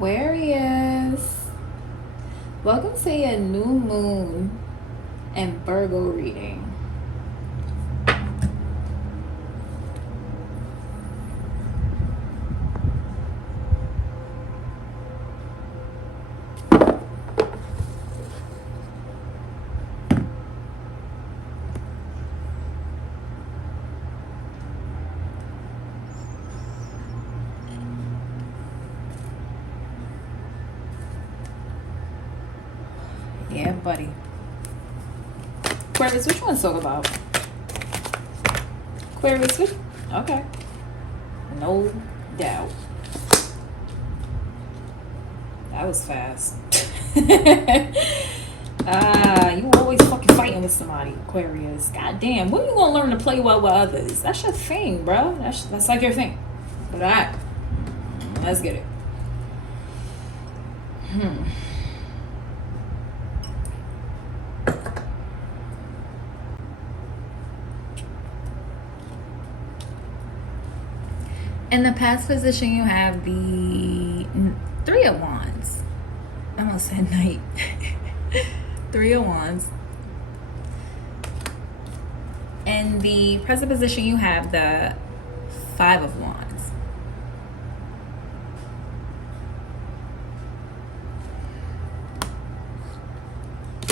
Aquarius, welcome to your new moon and Virgo reading. Yeah, buddy. Aquarius, which one to talk about? Aquarius, which? Okay. No doubt. That was fast. You always fucking fighting with somebody, Aquarius. God damn. When you gonna learn to play well with others? That's your thing, bro. That's like your thing. But alright. Let's get it. In the past position, you have the Three of Wands. I almost said Knight. Three of Wands. In the present position, you have the Five of Wands.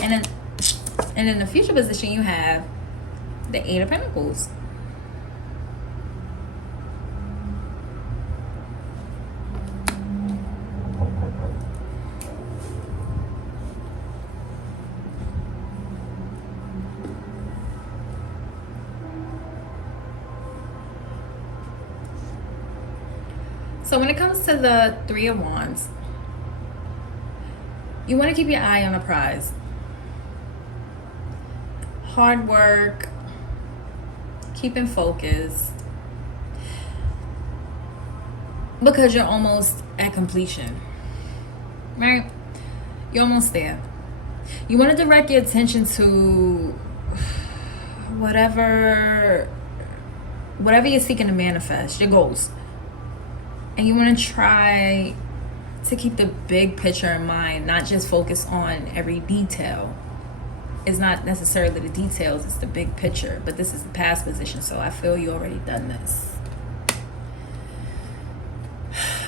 And in the future position, you have the Eight of Pentacles. So when it comes to the Three of Wands, you want to keep your eye on the prize. Hard work, keeping focus, because you're almost at completion, right? You're almost there. You want to direct your attention to whatever you're seeking to manifest, your goals. And you want to try to keep the big picture in mind, not just focus on every detail. It's not necessarily the details, it's the big picture. But this is the past position, so I feel you already done this.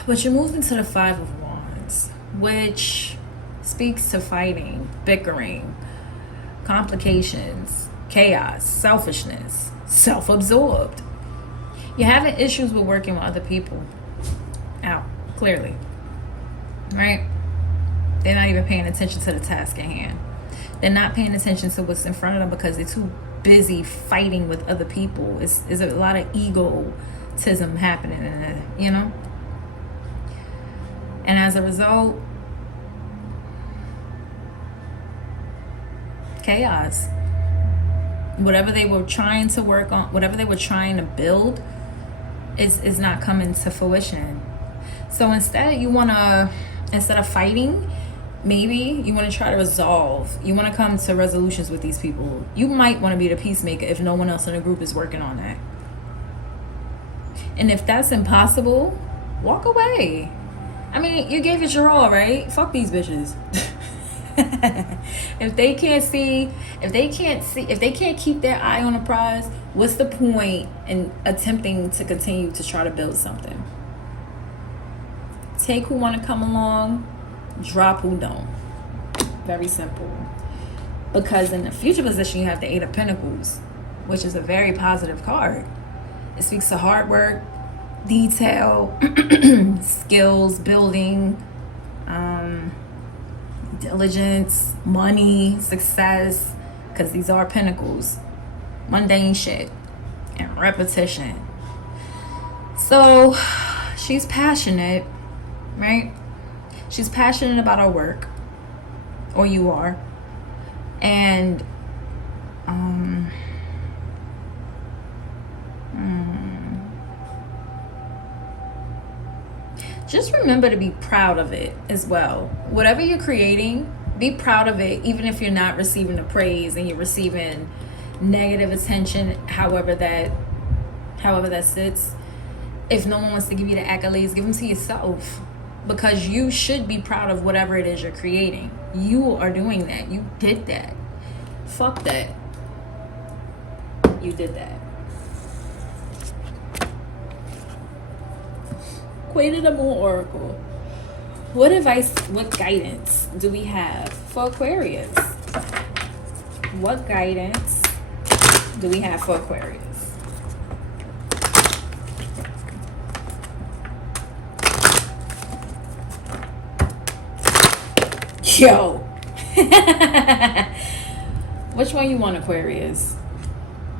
But you moved into the Five of Wands, which speaks to fighting, bickering, complications, chaos, selfishness, self-absorbed. You're having issues with working with other people. Out, clearly. Right? They're not even paying attention to the task at hand. They're not paying attention to what's in front of them because they're too busy fighting with other people. It's a lot of egotism happening in it, you know? And as a result, chaos. Whatever they were trying to work on, whatever they were trying to build is not coming to fruition. So instead of fighting, maybe you want to try to resolve. You want to come to resolutions with these people. You might want to be the peacemaker if no one else in the group is working on that. And if that's impossible, walk away. I mean, you gave it your all, right? Fuck these bitches. If they can't keep their eye on the prize, what's the point in attempting to continue to try to build something? Take who want to come along, drop who don't. Very simple. Because in the future position, you have the Eight of Pentacles, which is a very positive card. It speaks to hard work, detail, skills, building, diligence, money, success, because these are pentacles, mundane shit, and repetition. So she's passionate, right? She's passionate about her work, or you are, and just remember to be proud of it as well. Whatever you're creating, be proud of it, even if you're not receiving the praise and you're receiving negative attention, however that sits. If no one wants to give you the accolades, give them to yourself. because you should be proud of whatever it is you're creating. You are doing that. You did that. Fuck that. You did that. Queen of the Moon Oracle. What advice, what guidance do we have for Aquarius? What guidance do we have for Aquarius? Yo. Which one you want, Aquarius?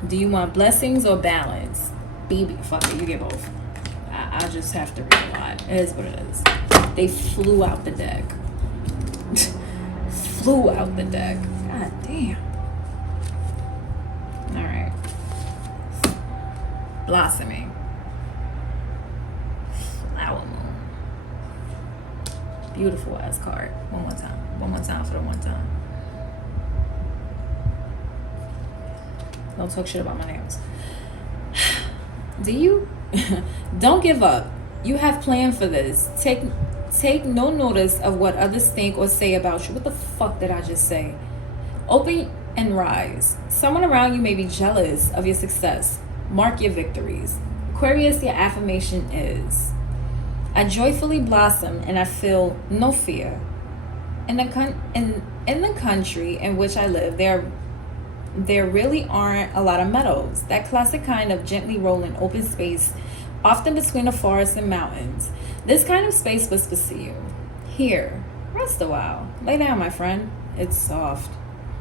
Do you want blessings or balance? Baby, fuck it, you get both. I just have to read a lot. It is what it is. They flew out the deck. Flew out the deck. God damn. All right. Blossoming. Flower moon. Beautiful ass card. One more time. One more time for the one time. Don't talk shit about my nails. Do you? Don't give up. You have planned for this. Take no notice of what others think or say about you. What the fuck did I just say? Open and rise. Someone around you may be jealous of your success. Mark your victories. Aquarius, your affirmation is: I joyfully blossom and I feel no fear. In the country in which I live, there really aren't a lot of meadows. That classic kind of gently rolling open space, often between the forest and mountains. This kind of space whispers to you, here, rest a while. Lay down, my friend. It's soft.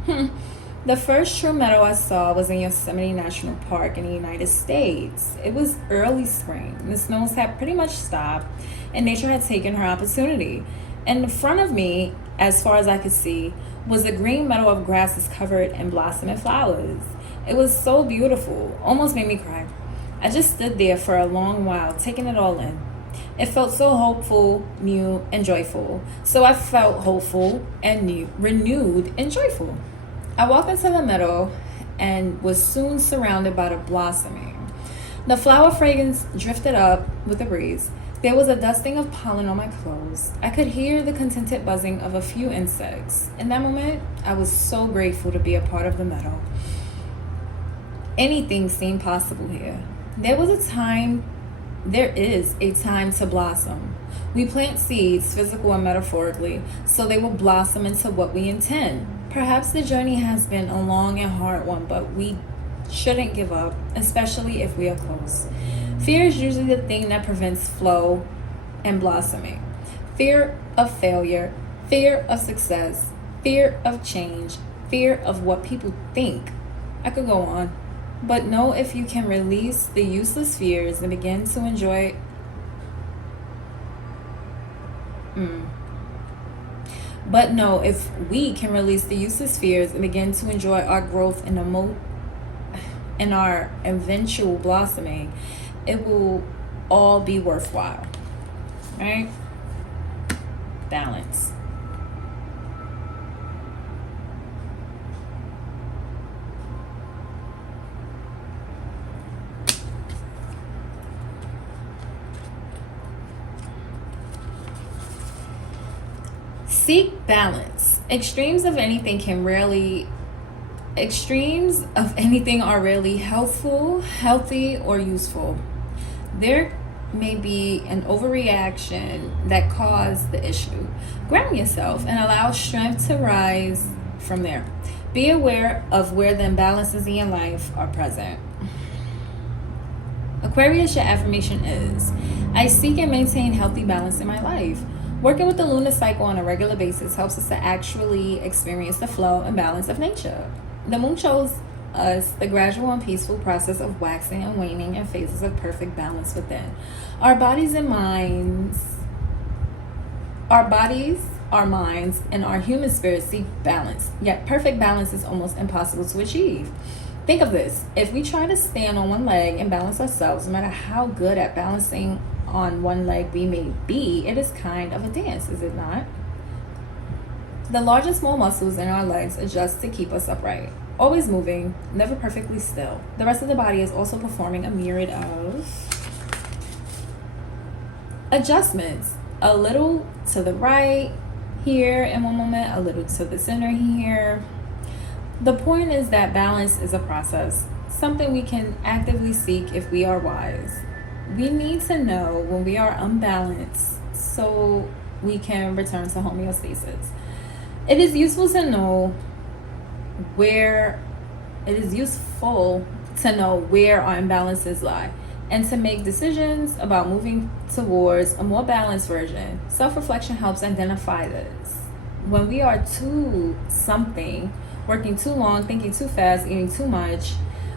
The first true meadow I saw was in Yosemite National Park in the United States. It was early spring. The snows had pretty much stopped, and nature had taken her opportunity. In front of me, as far as I could see, was a green meadow of grasses covered in blossoming flowers. It was so beautiful, almost made me cry. I just stood there for a long while, taking it all in. It felt so hopeful, new, and joyful. So I felt hopeful and new, renewed and joyful. I walked into the meadow and was soon surrounded by the blossoming. The flower fragrance drifted up with the breeze. There was a dusting of pollen on my clothes. I could hear the contented buzzing of a few insects. In that moment, I was so grateful to be a part of the meadow. Anything seemed possible here. There is a time to blossom. We plant seeds, physical and metaphorically, so they will blossom into what we intend. Perhaps the journey has been a long and hard one, but we shouldn't give up, especially if we are close. Fear is usually the thing that prevents flow and blossoming. Fear of failure, fear of success, fear of change, fear of what people think. I could go on. But know if you can release the useless fears and begin to enjoy But know if we can release the useless fears and begin to enjoy our growth in our eventual blossoming, it will all be worthwhile. Right? Balance. Seek balance. Extremes of anything are rarely helpful, healthy, or useful. There may be an overreaction that caused the issue. Ground yourself and allow strength to rise from there. Be aware of where the imbalances in your life are present. Aquarius, your affirmation is: I seek and maintain healthy balance in my life. Working with the lunar cycle on a regular basis helps us to actually experience the flow and balance of nature. The moon shows us the gradual and peaceful process of waxing and waning in phases of perfect balance within. Our minds, and our human spirits seek balance, yet perfect balance is almost impossible to achieve. Think of this: if we try to stand on one leg and balance ourselves, no matter how good at balancing on one leg we may be, it is kind of a dance, is it not? The large and small muscles in our legs adjust to keep us upright, always moving, never perfectly still. The rest of the body is also performing a myriad of adjustments. a little to the right here in one moment, a little to the center here. The point is that balance is a process, something we can actively seek if we are wise. We need to know when we are unbalanced so we can return to homeostasis. It is useful to know where our imbalances lie and to make decisions about moving towards a more balanced version. Self-reflection helps identify this. When we are too something, working too long, thinking too fast, eating too much,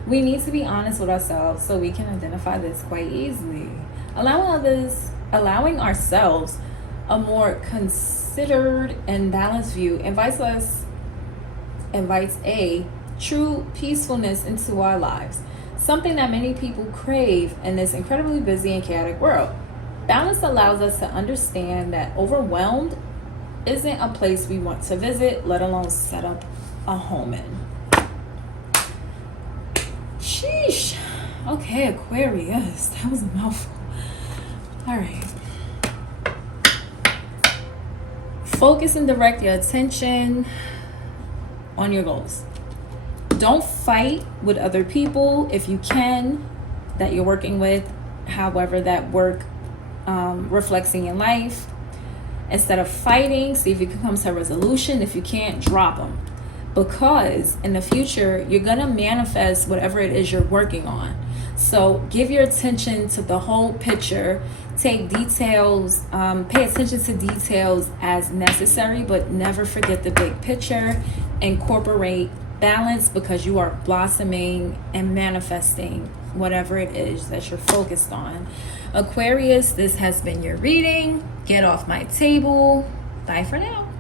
we need to be honest with ourselves so we can identify this quite easily. Allowing ourselves a more considered and balanced view invites a true peacefulness into our lives, something that many people crave in this incredibly busy and chaotic world. Balance allows us to understand that overwhelmed isn't a place we want to visit, let alone set up a home in. Sheesh. Okay, Aquarius. That was a mouthful. All right. Focus and direct your attention on your goals. Don't fight with other people if you can, that you're working with, however that work reflects in your life. Instead of fighting, see if you can come to a resolution. If you can't, drop them. Because in the future, you're going to manifest whatever it is you're working on. So give your attention to the whole picture. Take details, pay attention to details as necessary, but never forget the big picture. Incorporate balance because you are blossoming and manifesting whatever it is that you're focused on. Aquarius, this has been your reading. Get off my table. Bye for now.